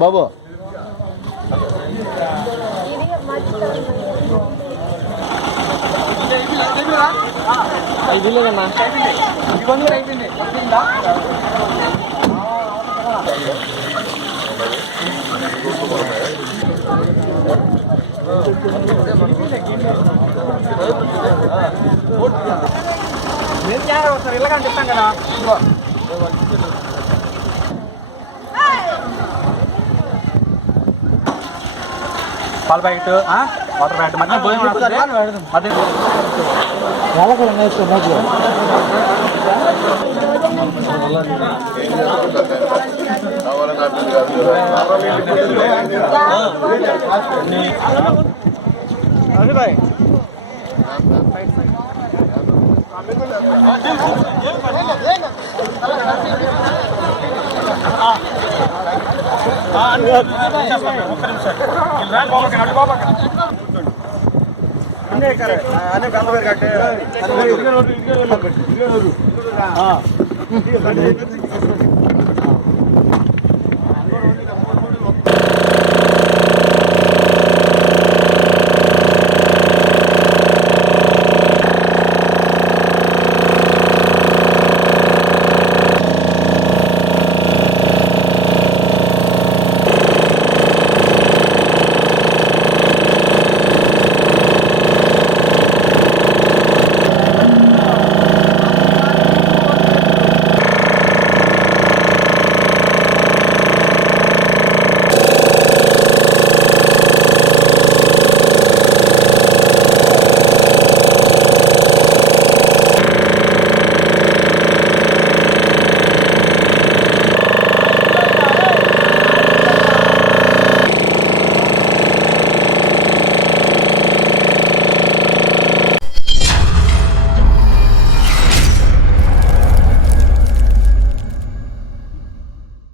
బాబు. ఇది లేదమ్మా అయిపోయింది ఇది కొంచెం అయిపోయింది ఐదు చేయాలి ఒకసారి ఇళ్ళగా చెప్తాం కదా పాల ప్యాకెట్ వాటర్ ప్యాకెట్ మధ్య భోజనం వస్తుంది. మధ్య అనే